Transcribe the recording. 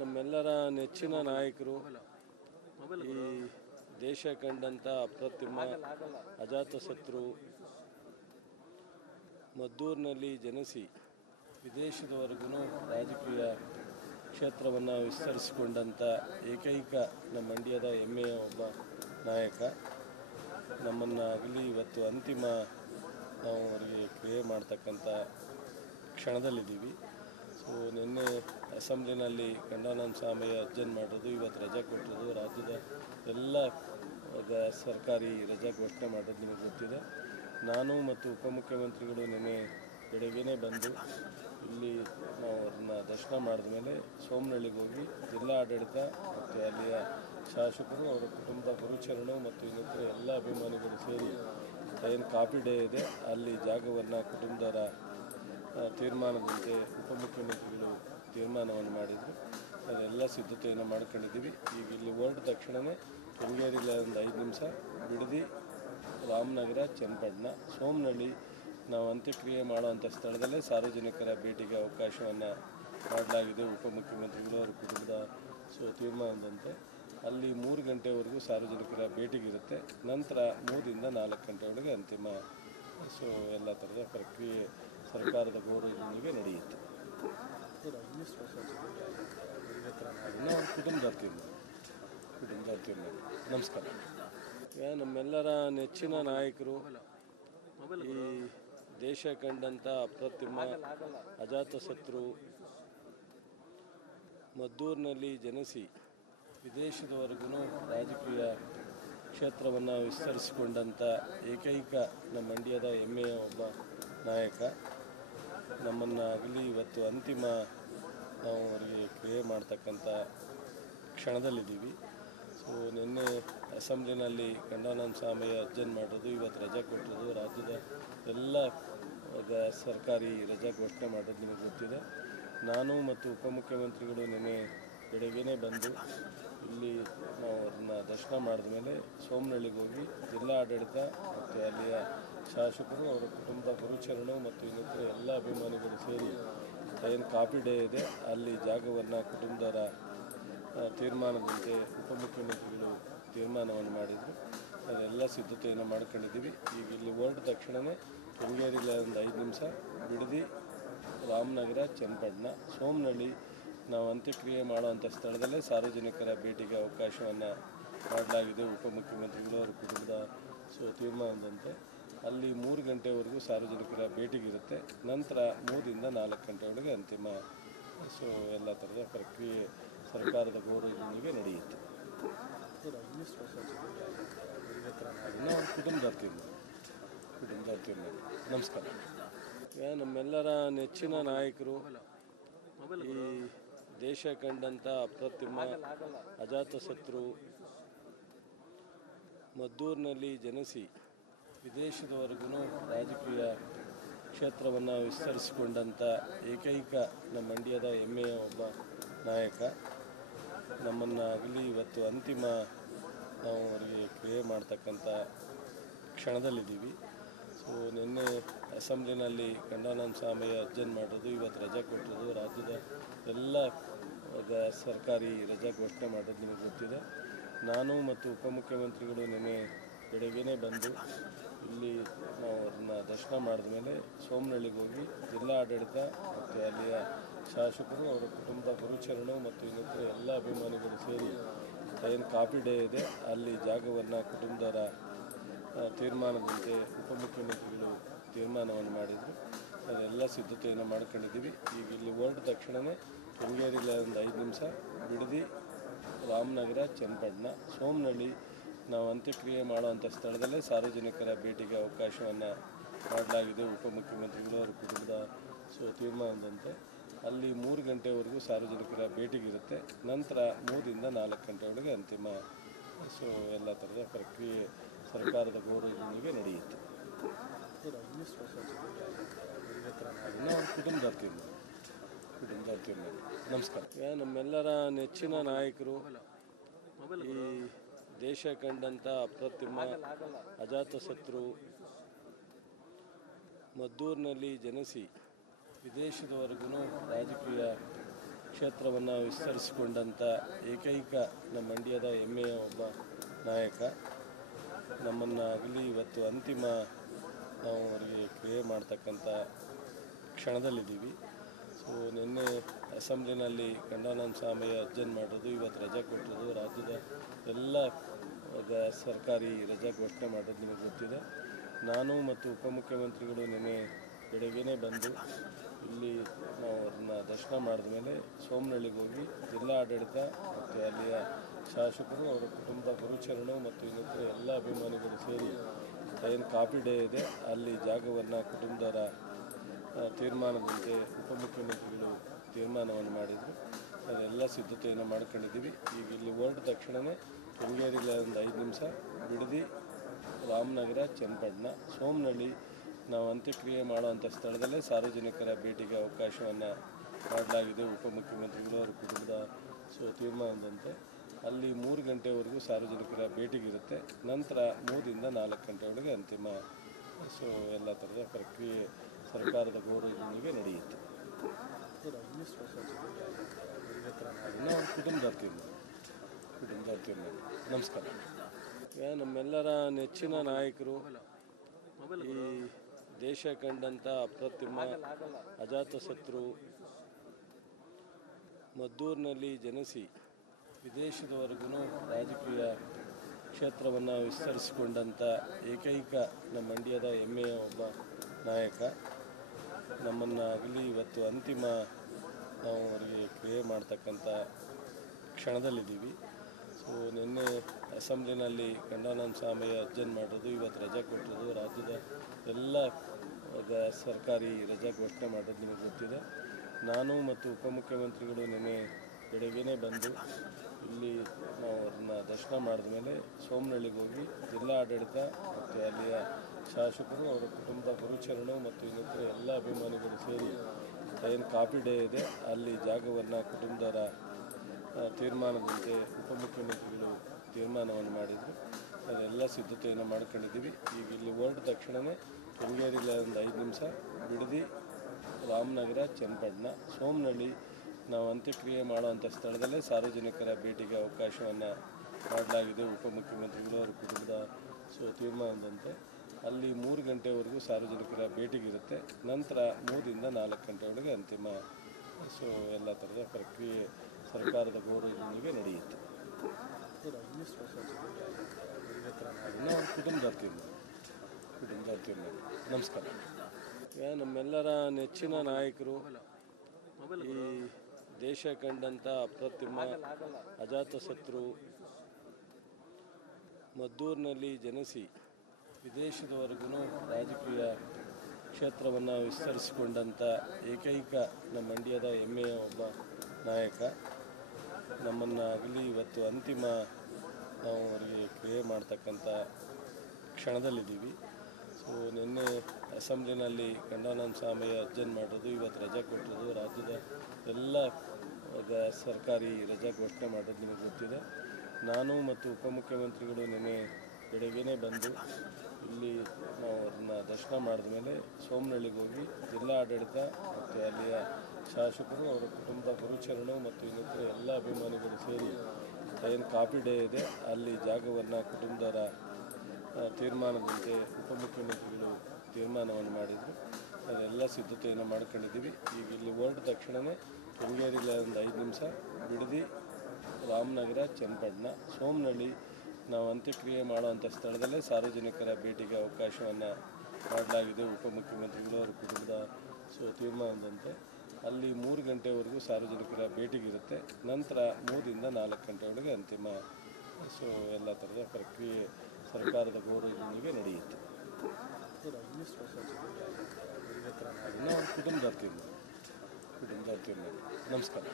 ನಮ್ಮೆಲ್ಲರ ನೆಚ್ಚಿನ ನಾಯಕರು, ಈ ದೇಶ ಕಂಡಂಥ ಅಪ್ರತಿಮ ಅಜಾತಶತ್ರು, ಮದ್ದೂರಿನಲ್ಲಿ ಜನಿಸಿ ವಿದೇಶದವರೆಗೂ ರಾಜಕೀಯ ಕ್ಷೇತ್ರವನ್ನು ವಿಸ್ತರಿಸಿಕೊಂಡಂಥ ಏಕೈಕ ನಮ್ಮ ಮಂಡ್ಯದ ಹೆಮ್ಮೆಯ ಒಬ್ಬ ನಾಯಕ. ನಮ್ಮನ್ನು ಆಗಲಿ ಇವತ್ತು ಅಂತಿಮ ನಾವು ಅವರಿಗೆ ಕ್ರಿಯೆ ಮಾಡ್ತಕ್ಕಂಥ ಕ್ಷಣದಲ್ಲಿದ್ದೀವಿ. ಸೊ ನಿನ್ನೆ ಅಸೆಂಬ್ಲಿನಲ್ಲಿ ಖಂಡಾನಂದ ಸ್ವಾಮಿಯ ಅರ್ಜೆಂಟ್ ಮಾಡೋದು, ಇವತ್ತು ರಜೆ ಕೊಟ್ಟಿರೋದು, ರಾಜ್ಯದ ಎಲ್ಲ ಸರ್ಕಾರಿ ರಜೆ ಘೋಷಣೆ ಮಾಡೋದು ನಿಮಗೆ ಗೊತ್ತಿದೆ. ನಾನು ಮತ್ತು ಉಪಮುಖ್ಯಮಂತ್ರಿಗಳು ನಿನ್ನೆ ಬೆಳಗ್ಗೆನೇ ಬಂದು ಇಲ್ಲಿ ನಾವು ಅದನ್ನು ದರ್ಶನ ಮಾಡಿದ ಮೇಲೆ ಸೋಮನಹಳ್ಳಿಗೆ ಹೋಗಿ ಜಿಲ್ಲಾ ಆಡಳಿತ ಮತ್ತು ಅಲ್ಲಿಯ ಶಾಸಕರು, ಅವರ ಕುಟುಂಬದ ಗುರುಚರಣರು ಮತ್ತು ಇನ್ನಿತರ ಎಲ್ಲ ಅಭಿಮಾನಿಗಳು ಸೇರಿ ಏನು ಕಾಫಿ ಡೇ ಇದೆ ಅಲ್ಲಿ ಜಾಗವನ್ನು ಕುಟುಂಬದವರ ತೀರ್ಮಾನದಂತೆ ಉಪಮುಖ್ಯಮಂತ್ರಿಗಳು ತೀರ್ಮಾನವನ್ನು ಮಾಡಿದರು. ಅದೆಲ್ಲ ಸಿದ್ಧತೆಯನ್ನು ಮಾಡ್ಕೊಂಡಿದ್ದೀವಿ. ಈಗ ಇಲ್ಲಿ ಹೊರಟ ತಕ್ಷಣವೇ ಶೃಂಗೇರಿಲ್ಲ ಒಂದು 5 ನಿಮಿಷ ಬಿಡದಿ, ರಾಮನಗರ, ಚನ್ನಪಟ್ಟಣ, ಸೋಮನಹಳ್ಳಿ ನಾವು ಅಂತ್ಯಕ್ರಿಯೆ ಮಾಡುವಂಥ ಸ್ಥಳದಲ್ಲೇ ಸಾರ್ವಜನಿಕರ ಭೇಟಿಗೆ ಅವಕಾಶವನ್ನು ಮಾಡಲಾಗಿದೆ. ಉಪಮುಖ್ಯಮಂತ್ರಿಗಳು ಅವರ ಕುಟುಂಬದ ತೀರ್ಮಾನದಂತೆ ಅಲ್ಲಿ 3 ಗಂಟೆವರೆಗೂ ಸಾರ್ವಜನಿಕರ ಭೇಟಿಗಿರುತ್ತೆ. ನಂತರ 3 ರಿಂದ 4 ಗಂಟೆವರೆಗೆ ಅಂತಿಮ ಎಲ್ಲ ಥರದ ಪ್ರಕ್ರಿಯೆ ಸರ್ಕಾರದ ಗೌರವದೊಂದಿಗೆ ನಡೆಯುತ್ತೆ. ನಾವು ಕುಟುಂಬದವ್ರ ತೀರ್ಮಾನ. ನಮಸ್ಕಾರ. ನಮ್ಮೆಲ್ಲರ ನೆಚ್ಚಿನ ನಾಯಕರು, ಈ ದೇಶ ಕಂಡಂಥ ಅಪ್ರತಿಮ ಅಜಾತಶತ್ರು, ಮದ್ದೂರಿನಲ್ಲಿ ಜನಿಸಿ ವಿದೇಶದವರೆಗೂ ರಾಜಕೀಯ ಕ್ಷೇತ್ರವನ್ನು ವಿಸ್ತರಿಸಿಕೊಂಡಂಥ ಏಕೈಕ ನಮ್ಮ ಮಂಡ್ಯದ ಹೆಮ್ಮೆಯ ಒಬ್ಬ ನಾಯಕ. ನಮ್ಮನ್ನು ಆಗಲಿ ಇವತ್ತು ಅಂತಿಮ ನಾವು ಅವರಿಗೆ ಕ್ರಿಯೆ ಮಾಡ್ತಕ್ಕಂಥ ಕ್ಷಣದಲ್ಲಿದ್ದೀವಿ. ಸೊ ನಿನ್ನೆ ಅಸೆಂಬ್ಲಿನಲ್ಲಿ ಖಂಡಾನಂದ ಸ್ವಾಮಿಯ ಅರ್ಜೆಂಟ್ ಮಾಡೋದು, ಇವತ್ತು ರಜೆ ಕೊಟ್ಟಿರೋದು, ರಾಜ್ಯದ ಎಲ್ಲ ಸರ್ಕಾರಿ ರಜೆ ಘೋಷಣೆ ಮಾಡೋದು ನಿಮಗೆ ಗೊತ್ತಿದೆ. ನಾನು ಮತ್ತು ಉಪಮುಖ್ಯಮಂತ್ರಿಗಳು ನಿನ್ನೆ ಬೆಳಗ್ಗೆನೇ ಬಂದು ಇಲ್ಲಿ ನಾವು ಅದನ್ನು ದರ್ಶನ ಮಾಡಿದ ಮೇಲೆ ಸೋಮನಹಳ್ಳಿಗೆ ಹೋಗಿ ಜಿಲ್ಲಾ ಆಡಳಿತ ಮತ್ತು ಅಲ್ಲಿಯ ಶಾಸಕರು, ಅವರ ಕುಟುಂಬದ ಗುರುಚರಣರು ಮತ್ತು ಇನ್ನಿತರ ಎಲ್ಲ ಅಭಿಮಾನಿಗಳು ಸೇರಿ ಏನು ಕಾಫಿ ಡೇ ಇದೆ ಅಲ್ಲಿ ಜಾಗವನ್ನು ಕುಟುಂಬದವರ ತೀರ್ಮಾನದಂತೆ ಉಪಮುಖ್ಯಮಂತ್ರಿಗಳು ತೀರ್ಮಾನವನ್ನು ಮಾಡಿದರು. ಅದೆಲ್ಲ ಸಿದ್ಧತೆಯನ್ನು ಮಾಡ್ಕೊಂಡಿದ್ದೀವಿ. ಈಗ ಇಲ್ಲಿ ಹೊರಟ ತಕ್ಷಣವೇ ಶೃಂಗೇರಿಲ್ಲ ಒಂದು 5 ನಿಮಿಷ ಬಿಡದಿ, ರಾಮನಗರ, ಚನ್ನಪಟ್ಟಣ, ಸೋಮನಹಳ್ಳಿ ನಾವು ಅಂತ್ಯಕ್ರಿಯೆ ಮಾಡುವಂಥ ಸ್ಥಳದಲ್ಲೇ ಸಾರ್ವಜನಿಕರ ಭೇಟಿಗೆ ಅವಕಾಶವನ್ನು ಮಾಡಲಾಗಿದೆ. ಉಪಮುಖ್ಯಮಂತ್ರಿಗಳು ಅವರ ಕುಟುಂಬದ ತೀರ್ಮಾನದಂತೆ ಅಲ್ಲಿ 3 ಗಂಟೆವರೆಗೂ ಸಾರ್ವಜನಿಕರ ಭೇಟಿಗಿರುತ್ತೆ. ನಂತರ 3 ರಿಂದ 4 ಗಂಟೆವರೆಗೆ ಅಂತಿಮ ಎಲ್ಲ ಥರದ ಪ್ರಕ್ರಿಯೆ ಸರ್ಕಾರದ ಗೌರವದೊಂದಿಗೆ ನಡೆಯುತ್ತೆ. ನಾವು ಕುಟುಂಬದವ್ರ ತೀರ್ಮಾನ. ನಮಸ್ಕಾರ. ನಮ್ಮೆಲ್ಲರ ನೆಚ್ಚಿನ ನಾಯಕರು, ಈ ದೇಶ ಕಂಡಂಥ ಅಪ್ರತಿಮ ಅಜಾತಶತ್ರು, ಮದ್ದೂರಿನಲ್ಲಿ ಜನಿಸಿ ವಿದೇಶದವರೆಗೂ ರಾಜಕೀಯ ಕ್ಷೇತ್ರವನ್ನು ವಿಸ್ತರಿಸಿಕೊಂಡಂಥ ಏಕೈಕ ನಮ್ಮ ಮಂಡ್ಯದ ಹೆಮ್ಮೆಯ ಒಬ್ಬ ನಾಯಕ. ನಮ್ಮನ್ನು ಆಗಲಿ ಇವತ್ತು ಅಂತಿಮ ನಾವು ಅವರಿಗೆ ಕ್ರಿಯೆ ಮಾಡ್ತಕ್ಕಂಥ ಕ್ಷಣದಲ್ಲಿದ್ದೀವಿ. ಸೊ ನಿನ್ನೆ ಅಸೆಂಬ್ಲಿನಲ್ಲಿ ಖಂಡಾನಂದ ಸ್ವಾಮಿಯ ಅರ್ಜೆಂಟ್ ಮಾಡೋದು, ಇವತ್ತು ರಜೆ ಕೊಟ್ಟಿರೋದು, ರಾಜ್ಯದ ಎಲ್ಲ ಸರ್ಕಾರಿ ರಜೆ ಘೋಷಣೆ ಮಾಡೋದು ನಿಮಗೆ ಗೊತ್ತಿದೆ. ನಾನು ಮತ್ತು ಉಪಮುಖ್ಯಮಂತ್ರಿಗಳು ನಿನ್ನೆ ಬೆಳಗ್ಗೆನೇ ಬಂದು ಇಲ್ಲಿ ನಾವು ಅದನ್ನು ದರ್ಶನ ಮಾಡಿದ ಮೇಲೆ ಸೋಮನಹಳ್ಳಿಗೆ ಹೋಗಿ ಜಿಲ್ಲಾ ಆಡಳಿತ ಮತ್ತು ಅಲ್ಲಿಯ ಶಾಸಕರು, ಅವರ ಕುಟುಂಬದ ಗುರುಚರಣರು ಮತ್ತು ಇನ್ನಿತರ ಎಲ್ಲ ಅಭಿಮಾನಿಗಳು ಸೇರಿ ಏನು ಕಾಫಿ ಡೇ ಇದೆ ಅಲ್ಲಿ ಜಾಗವನ್ನು ಕುಟುಂಬದವರ ತೀರ್ಮಾನದಂತೆ ಉಪಮುಖ್ಯಮಂತ್ರಿಗಳು ತೀರ್ಮಾನವನ್ನು ಮಾಡಿದರು. ಅದೆಲ್ಲ ಸಿದ್ಧತೆಯನ್ನು ಮಾಡ್ಕೊಂಡಿದ್ದೀವಿ. ಈಗ ಇಲ್ಲಿ ಹೊರಟ ತಕ್ಷಣವೇ ಶೃಂಗೇರಿಲ್ಲ ಒಂದು 5 ನಿಮಿಷ ಬಿಡದಿ, ರಾಮನಗರ, ಚನ್ನಪಟ್ಟಣ, ಸೋಮನಹಳ್ಳಿ ನಾವು ಅಂತ್ಯಕ್ರಿಯೆ ಮಾಡುವಂಥ ಸ್ಥಳದಲ್ಲೇ ಸಾರ್ವಜನಿಕರ ಭೇಟಿಗೆ ಅವಕಾಶವನ್ನು ಮಾಡಲಾಗಿದೆ. ಉಪಮುಖ್ಯಮಂತ್ರಿಗಳು ಅವರ ಕುಟುಂಬದ ತೀರ್ಮಾನದಂತೆ ಅಲ್ಲಿ 3 ಗಂಟೆವರೆಗೂ ಸಾರ್ವಜನಿಕರ ಭೇಟಿಗಿರುತ್ತೆ. ನಂತರ 3 ರಿಂದ 4 ಗಂಟೆವರೆಗೆ ಅಂತಿಮ ಎಲ್ಲ ಥರದ ಪ್ರಕ್ರಿಯೆ ಸರ್ಕಾರದ ಗೌರವದೊಂದಿಗೆ ನಡೆಯುತ್ತೆ. ನಾವು ಕುಟುಂಬದವ್ರ ತೀರ್ಮಾನ. ನಮಸ್ಕಾರ. ನಮ್ಮೆಲ್ಲರ ನೆಚ್ಚಿನ ನಾಯಕರು, ಈ ದೇಶ ಕಂಡಂಥ ಅಪ್ರತಿಮ ಅಜಾತಶತ್ರು, ಮದ್ದೂರಿನಲ್ಲಿ ಜನಿಸಿ ವಿದೇಶದವರೆಗೂ ರಾಜಕೀಯ ಕ್ಷೇತ್ರವನ್ನು ವಿಸ್ತರಿಸಿಕೊಂಡಂಥ ಏಕೈಕ ನಮ್ಮ ಮಂಡ್ಯದ ಹೆಮ್ಮೆಯ ಒಬ್ಬ ನಾಯಕ. ನಮ್ಮನ್ನು ಆಗಲಿ ಇವತ್ತು ಅಂತಿಮ ನಾವು ಅವರಿಗೆ ಕ್ರಿಯೆ ಮಾಡ್ತಕ್ಕಂಥ ಕ್ಷಣದಲ್ಲಿದ್ದೀವಿ. ಸೊ ನಿನ್ನೆ ಅಸೆಂಬ್ಲಿನಲ್ಲಿ ಗಂಡಾನಂದ ಸ್ವಾಮಿಯ ಅಜ್ಜನ್ ಮಾಡೋದು, ಇವತ್ತು ರಜೆ ಕೊಟ್ಟಿರೋದು, ರಾಜ್ಯದ ಎಲ್ಲ ಸರ್ಕಾರಿ ರಜೆ ಘೋಷಣೆ ಮಾಡೋದು ನಿಮಗೆ ಗೊತ್ತಿದೆ. ನಾನು ಮತ್ತು ಉಪಮುಖ್ಯಮಂತ್ರಿಗಳು ನಿನ್ನೆ ಬೆಳಗ್ಗೆನೇ ಬಂದು ಇಲ್ಲಿ ನಾವು ಅದನ್ನು ದರ್ಶನ ಮಾಡಿದ ಮೇಲೆ ಸೋಮನಹಳ್ಳಿಗೆ ಹೋಗಿ ಜಿಲ್ಲಾ ಆಡಳಿತ ಮತ್ತು ಅಲ್ಲಿಯ ಶಾಸಕರು, ಅವರ ಕುಟುಂಬ ಗುರುಚರಣು ಮತ್ತು ಇನ್ನಿತರ ಎಲ್ಲ ಅಭಿಮಾನಿಗಳು ಸೇರಿ ಏನು ಕಾಫಿ ಡೇ ಇದೆ ಅಲ್ಲಿ ಜಾಗವನ್ನು ಕುಟುಂಬದವರ ತೀರ್ಮಾನದಂತೆ ಉಪಮುಖ್ಯಮಂತ್ರಿಗಳು ತೀರ್ಮಾನವನ್ನು ಮಾಡಿದರು. ಅದೆಲ್ಲ ಸಿದ್ಧತೆಯನ್ನು ಮಾಡ್ಕೊಂಡಿದ್ದೀವಿ. ಈಗ ಇಲ್ಲಿ ಹೊರಟ ತಕ್ಷಣವೇ ಶೃಂಗೇರಿಯಲ್ಲಿ ಒಂದು 5 ನಿಮಿಷ ಬಿಡದಿ, ರಾಮನಗರ, ಚನ್ನಪಟ್ಟಣ, ಸೋಮನಹಳ್ಳಿ ನಾವು ಅಂತ್ಯಕ್ರಿಯೆ ಮಾಡುವಂಥ ಸ್ಥಳದಲ್ಲೇ ಸಾರ್ವಜನಿಕರ ಭೇಟಿಗೆ ಅವಕಾಶವನ್ನು ಮಾಡಲಾಗಿದೆ. ಉಪಮುಖ್ಯಮಂತ್ರಿಗಳು ಅವರ ಕುಟುಂಬದ ತೀರ್ಮಾನದಂತೆ ಅಲ್ಲಿ 3 ಗಂಟೆವರೆಗೂ ಸಾರ್ವಜನಿಕರ ಭೇಟಿಗಿರುತ್ತೆ. ನಂತರ 3 ರಿಂದ 4 ಗಂಟೆ ಒಳಗೆ ಅಂತಿಮ ಎಲ್ಲ ಥರದ ಪ್ರಕ್ರಿಯೆ ಸರ್ಕಾರದ ಗೌರವದೊಂದಿಗೆ ನಡೆಯುತ್ತೆ. ನಾವು ಕುಟುಂಬದವ್ರ ತೀರ್ಮಾನ. ನಮಸ್ಕಾರ. ನಮ್ಮೆಲ್ಲರ ನೆಚ್ಚಿನ ನಾಯಕರು, ಈ ದೇಶ ಕಂಡಂಥ ಅಪ್ರತಿಮ ಅಜಾತಶತ್ರು, ಮದ್ದೂರಿನಲ್ಲಿ ಜನಿಸಿ ವಿದೇಶದವರೆಗೂ ರಾಜಕೀಯ ಕ್ಷೇತ್ರವನ್ನು ವಿಸ್ತರಿಸಿಕೊಂಡಂಥ ಏಕೈಕ ನಮ್ಮ ಮಂಡ್ಯದ ಹೆಮ್ಮೆಯ ಒಬ್ಬ ನಾಯಕ. ನಮ್ಮನ್ನು ಆಗಲಿ ಇವತ್ತು ಅಂತಿಮ ನಾವು ಅವರಿಗೆ ಕ್ರಿಯೆ ಮಾಡ್ತಕ್ಕಂಥ ಕ್ಷಣದಲ್ಲಿದ್ದೀವಿ. ಸೊ ನಿನ್ನೆ ಅಸೆಂಬ್ಲಿನಲ್ಲಿ ಗಂಡಾನಂದ ಸ್ವಾಮಿಯ ಅಜ್ಜನ್ ಮಾಡೋದು, ಇವತ್ತು ರಜೆ ಕೊಟ್ಟಿರೋದು, ರಾಜ್ಯದ ಎಲ್ಲ ಸರ್ಕಾರಿ ರಜೆ ಘೋಷಣೆ ಮಾಡೋದು ನಿಮಗೆ ಗೊತ್ತಿದೆ. ನಾನು ಮತ್ತು ಉಪಮುಖ್ಯಮಂತ್ರಿಗಳು ನಿನ್ನೆ ಬೆಳಗ್ಗೆನೇ ಬಂದು ಇಲ್ಲಿ ನಾವು ಅದನ್ನು ದರ್ಶನ ಮಾಡಿದ ಮೇಲೆ ಸೋಮನಹಳ್ಳಿಗೆ ಹೋಗಿ ಜಿಲ್ಲಾ ಆಡಳಿತ ಮತ್ತು ಅಲ್ಲಿಯ ಶಾಸಕರು, ಅವರ ಕುಟುಂಬ ಗುರುಚರಣು ಮತ್ತು ಇನ್ನಿತರ ಎಲ್ಲ ಅಭಿಮಾನಿಗಳು ಸೇರಿ ಏನು ಕಾಫಿ ಡೇ ಇದೆ ಅಲ್ಲಿ ಜಾಗವನ್ನು ಕುಟುಂಬದವರ ತೀರ್ಮಾನದಂತೆ ಉಪಮುಖ್ಯಮಂತ್ರಿಗಳು ತೀರ್ಮಾನವನ್ನು ಮಾಡಿದರು. ಅದೆಲ್ಲ ಸಿದ್ಧತೆಯನ್ನು ಮಾಡ್ಕೊಂಡಿದ್ದೀವಿ. ಈಗ ಇಲ್ಲಿ ಹೊರಟ ತಕ್ಷಣವೇ ಶೃಂಗೇರಿಯಲ್ಲಿ ಒಂದು 5 ನಿಮಿಷ ಬಿಡದಿ, ರಾಮನಗರ, ಚನ್ನಪಟ್ಟಣ, ಸೋಮನಹಳ್ಳಿ ನಾವು ಅಂತ್ಯಕ್ರಿಯೆ ಮಾಡುವಂಥ ಸ್ಥಳದಲ್ಲೇ ಸಾರ್ವಜನಿಕರ ಭೇಟಿಗೆ ಅವಕಾಶವನ್ನು ಮಾಡಲಾಗಿದೆ. ಉಪಮುಖ್ಯಮಂತ್ರಿಗಳು ಅವರ ಕುಟುಂಬದ ತೀರ್ಮಾನದಂತೆ ಅಲ್ಲಿ 3 ಗಂಟೆವರೆಗೂ ಸಾರ್ವಜನಿಕರ ಭೇಟಿಗಿರುತ್ತೆ. ನಂತರ 3 ರಿಂದ 4 ಗಂಟೆ ಒಳಗೆ ಅಂತಿಮ ಎಲ್ಲ ಥರದ ಪ್ರಕ್ರಿಯೆ ಸರ್ಕಾರದ ಗೌರವದೊಂದಿಗೆ ನಡೆಯುತ್ತೆ. ನಾವು ಕುಟುಂಬದವ್ರ ತೀರ್ಮಾನ. ನಮಸ್ಕಾರ. ನಮ್ಮೆಲ್ಲರ ನೆಚ್ಚಿನ ನಾಯಕರು, ಈ ದೇಶ ಕಂಡಂಥ ಅಪ್ರತಿಮ ಅಜಾತಶತ್ರು, ಮದ್ದೂರಿನಲ್ಲಿ ಜನಿಸಿ ವಿದೇಶದವರೆಗೂ ರಾಜಕೀಯ ಕ್ಷೇತ್ರವನ್ನು ವಿಸ್ತರಿಸಿಕೊಂಡಂಥ ಏಕೈಕ ನಮ್ಮ ಮಂಡ್ಯದ ಹೆಮ್ಮೆಯ ಒಬ್ಬ ನಾಯಕ. ನಮ್ಮನ್ನು ಆಗಲಿ ಇವತ್ತು ಅಂತಿಮ ನಾವು ಅವರಿಗೆ ಕ್ರಿಯೆ ಮಾಡ್ತಕ್ಕಂಥ ಕ್ಷಣದಲ್ಲಿದ್ದೀವಿ. ಸೊ ನಿನ್ನೆ ಅಸೆಂಬ್ಲಿನಲ್ಲಿ ಗಂಡಾನಂದ ಸ್ವಾಮಿಯ ಅಜ್ಜನ್ ಮಾಡೋದು, ಇವತ್ತು ರಜೆ ಕೊಟ್ಟಿರೋದು, ರಾಜ್ಯದ ಎಲ್ಲ ಸರ್ಕಾರಿ ರಜೆ ಘೋಷಣೆ ಮಾಡೋದು ನಿಮಗೆ ಗೊತ್ತಿದೆ. ನಾನು ಮತ್ತು ಉಪಮುಖ್ಯಮಂತ್ರಿಗಳು ನಿನ್ನೆ ಬೆಳಗ್ಗೆನೇ ಬಂದು ಇಲ್ಲಿ ನಾವು ಅದನ್ನು ದರ್ಶನ ಮಾಡಿದ ಮೇಲೆ ಸೋಮನಹಳ್ಳಿಗೆ ಹೋಗಿ ಜಿಲ್ಲಾ ಆಡಳಿತ ಮತ್ತು ಅಲ್ಲಿಯ ಶಾಸಕರು, ಅವರ ಕುಟುಂಬ ಗುರುಚರಣು ಮತ್ತು ಇನ್ನಿತರ ಎಲ್ಲ ಅಭಿಮಾನಿಗಳು ಸೇರಿ ಏನು ಕಾಫಿ ಡೇ ಇದೆ ಅಲ್ಲಿ ಜಾಗವನ್ನು ಕುಟುಂಬದವರ ತೀರ್ಮಾನದಂತೆ ಉಪಮುಖ್ಯಮಂತ್ರಿಗಳು ತೀರ್ಮಾನವನ್ನು ಮಾಡಿದರು. ಅದೆಲ್ಲ ಸಿದ್ಧತೆಯನ್ನು ಮಾಡ್ಕೊಂಡಿದ್ದೀವಿ. ಈಗ ಇಲ್ಲಿ ಹೊರಟ ತಕ್ಷಣವೇ ಶೃಂಗೇರಿಯಲ್ಲಿ ಒಂದು 5 ನಿಮಿಷ ಬಿಡದಿ, ರಾಮನಗರ, ಚನ್ನಪಟ್ಟಣ, ಸೋಮನಹಳ್ಳಿ ನಾವು ಅಂತ್ಯಕ್ರಿಯೆ ಮಾಡುವಂಥ ಸ್ಥಳದಲ್ಲೇ ಸಾರ್ವಜನಿಕರ ಭೇಟಿಗೆ ಅವಕಾಶವನ್ನು ಮಾಡಲಾಗಿದೆ. ಉಪಮುಖ್ಯಮಂತ್ರಿಗಳು ಅವರ ಕುಟುಂಬದ ತೀರ್ಮಾನದಂತೆ ಅಲ್ಲಿ 3 ಗಂಟೆವರೆಗೂ ಸಾರ್ವಜನಿಕರ ಭೇಟಿಗಿರುತ್ತೆ. ನಂತರ 3 ರಿಂದ 4 ಗಂಟೆ ಒಳಗೆ ಅಂತಿಮ ಎಲ್ಲ ಥರದ ಪ್ರಕ್ರಿಯೆ ಸರ್ಕಾರದ ಗೌರವದೊಂದಿಗೆ ನಡೆಯುತ್ತೆ. ನಾವು ಕುಟುಂಬದವ್ರ ತೀರ್ಮಾನ. ನಮಸ್ಕಾರ.